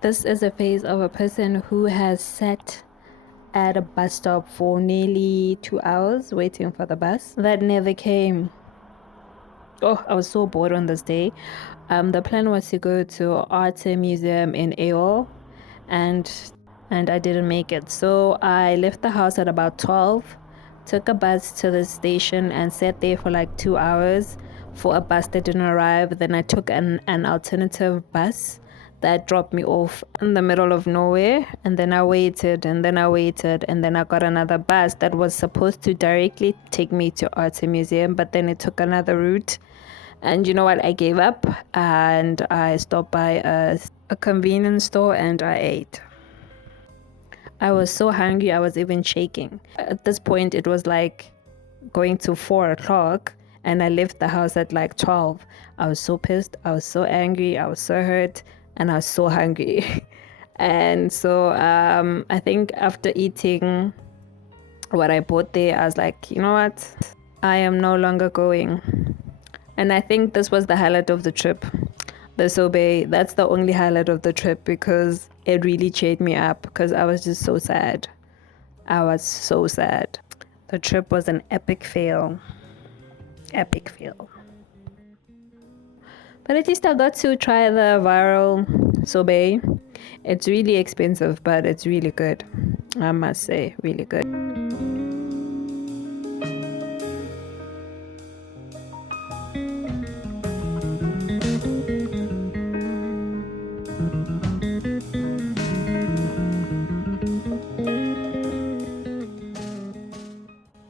This is a phase of a person who has sat at a bus stop for nearly 2 hours waiting for the bus that never came. Oh, I was so bored on this day. The plan was to go to Art Museum in AO, and I didn't make it. So I left the house at about 12, took a bus to the station and sat there for like 2 hours for a bus that didn't arrive. Then I took an alternative bus that dropped me off in the middle of nowhere, and then I waited and then I waited, and then I got another bus that was supposed to directly take me to Art Museum, but then it took another route. And you know what? I gave up and I stopped by a convenience store and I ate. I was so hungry, I was even shaking. At this point, it was like going to 4 o'clock, and I left the house at like 12. I was so pissed, I was so angry, I was so hurt, and I was so hungry. And so I think after eating what I bought there, I was like, you know what? I am no longer going. And I think this was the highlight of the trip. The Sorbet, that's the only highlight of the trip because it really cheered me up because I was just so sad. I was so sad. The trip was an epic fail. Epic fail. But at least I got to try the viral Sorbet. It's really expensive, but it's really good. I must say, really good.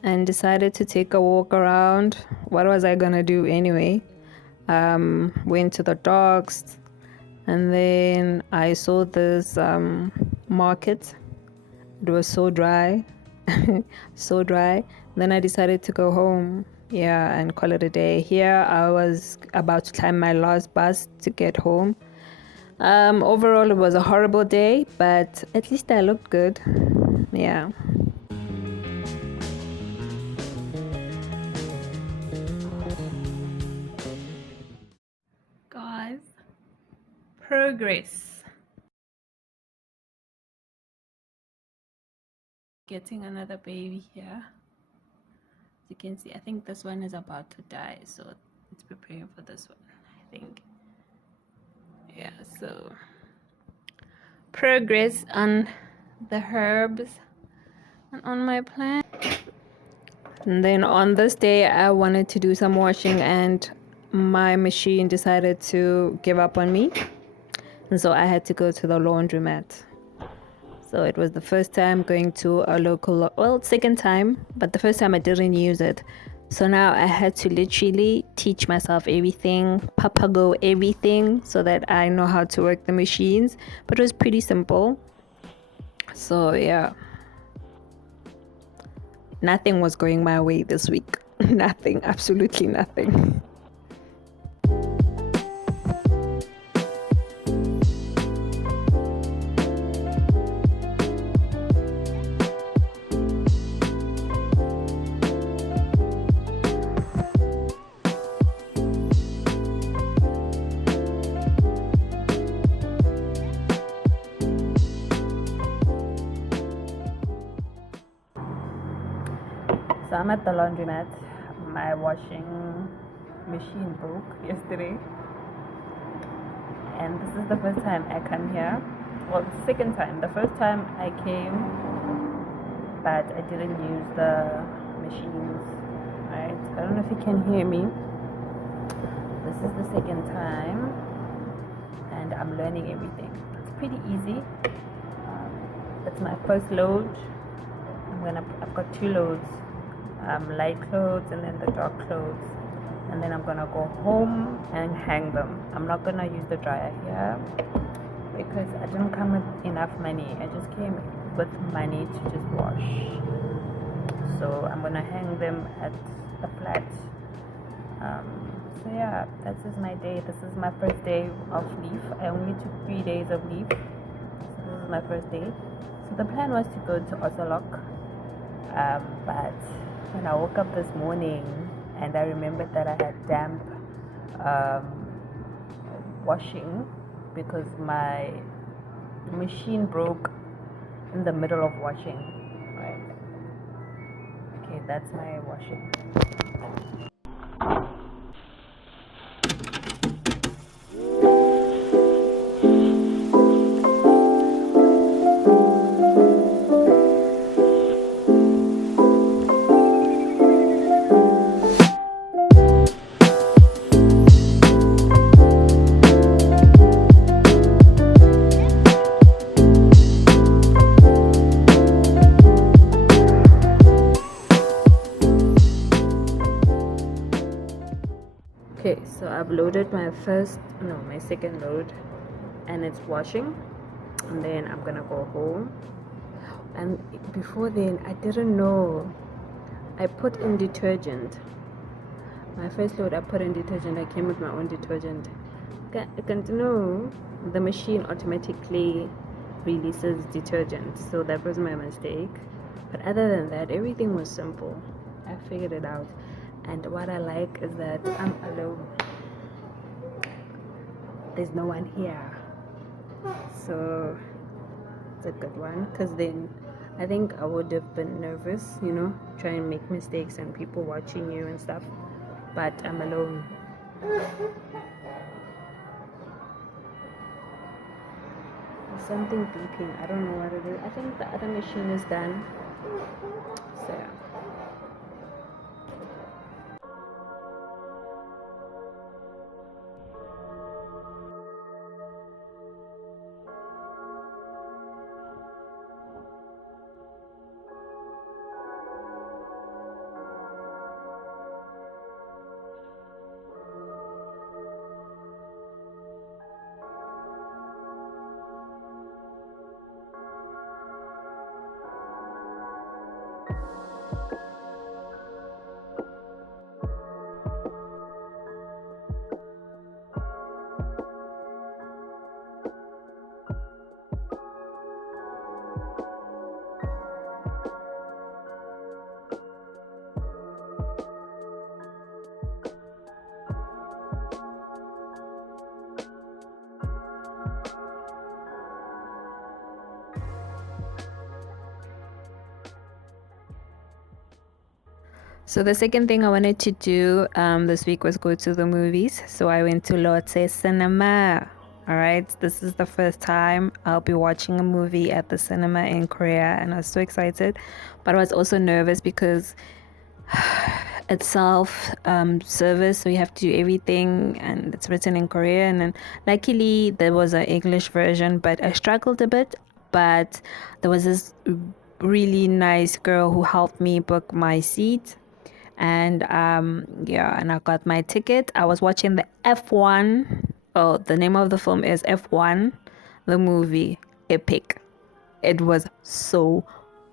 And decided to take a walk around. What was I gonna do anyway? Went to the docks, and then I saw this market. It was so dry, so dry. Then I decided to go home, yeah, and call it a day. Here I was about to climb my last bus to get home. Overall, it was a horrible day, but at least I looked good, yeah. Guys, progress. Getting another baby here. As you can see, I think this one is about to die, so it's preparing for this one, I think. Yeah, so progress on the herbs and on my plant. And then on this day, I wanted to do some washing, and my machine decided to give up on me, and so I had to go to the laundromat. So it was the first time going to a local, well, second time, but the first time I didn't use it. So now I had to literally teach myself everything, papago everything, so that I know how to work the machines. But it was pretty simple. So yeah, nothing was going my way this week. Nothing, absolutely nothing. So I'm at the laundromat. My washing machine broke yesterday, and this is the first time I come here. Well, the second time. The first time I came, but I didn't use the machines. Right? I don't know if you can hear me. This is the second time, and I'm learning everything. It's pretty easy. It's my first load. I've got 2 loads. Light clothes and then the dark clothes, and then I'm gonna go home and hang them. I'm not gonna use the dryer here because I didn't come with enough money. I just came with money to just wash, so I'm gonna hang them at the flat. So yeah, this is my day. This is my first day of leave. I only took 3 days of leave, so this is my first day. So the plan was to go to Osolok, but when I woke up this morning and I remembered that I had damp washing because my The machine broke in the middle of washing. Right. Okay, that's my washing. Okay, so I've loaded my second load, and it's washing, and then I'm gonna go home. And before then, I didn't know I put in detergent. My first load, I put in detergent. I came with my own detergent. No, the machine automatically releases detergent, so that was my mistake. But other than that, everything was simple. I figured it out. And what I like is that I'm alone. There's no one here. So it's a good one, because then I think I would have been nervous, try and make mistakes and people watching you and stuff. But I'm alone. There's something beeping. I don't know what it is. I think the other machine is done. So yeah. So the second thing I wanted to do this week was go to the movies. So I went to Lotte Cinema. All right, this is the first time I'll be watching a movie at the cinema in Korea, and I was so excited, but I was also nervous because it's self service, so you have to do everything, and it's written in Korean. And luckily there was an English version, but I struggled a bit. But there was this really nice girl who helped me book my seat, and and I got my ticket. I was watching the F1. Oh, the name of the film is F1, the movie. Epic. It was so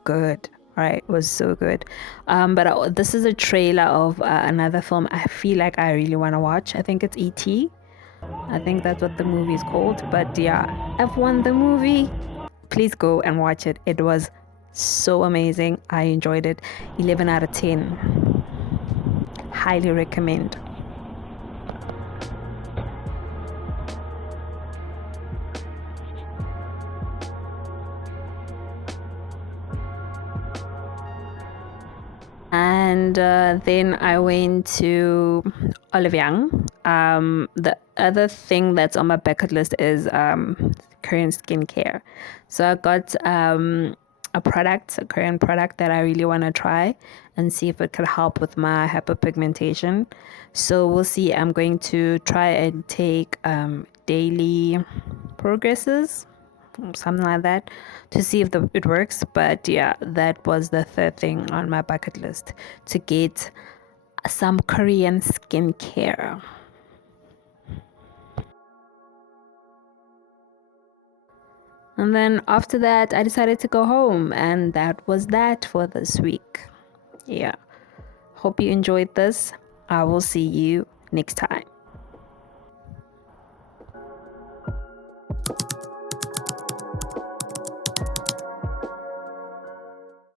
good. Right, it was so good. But this is a trailer of another film I feel like I really want to watch. I think it's E.T. I think that's what the movie is called. But yeah, F1 the movie. Please go and watch it. It was so amazing. I enjoyed it. 11 out of 10. Highly recommend. And then I went to Oliviang. The other thing that's on my bucket list is Korean skincare. So I got a Korean product that I really want to try and see if it could help with my hyperpigmentation. So we'll see. I'm going to try and take daily progresses, something like that, to see if it works. But yeah, that was the third thing on my bucket list, to get some Korean skincare. And then after that, I decided to go home, and that was that for this week. Yeah, hope you enjoyed this. I will see you next time.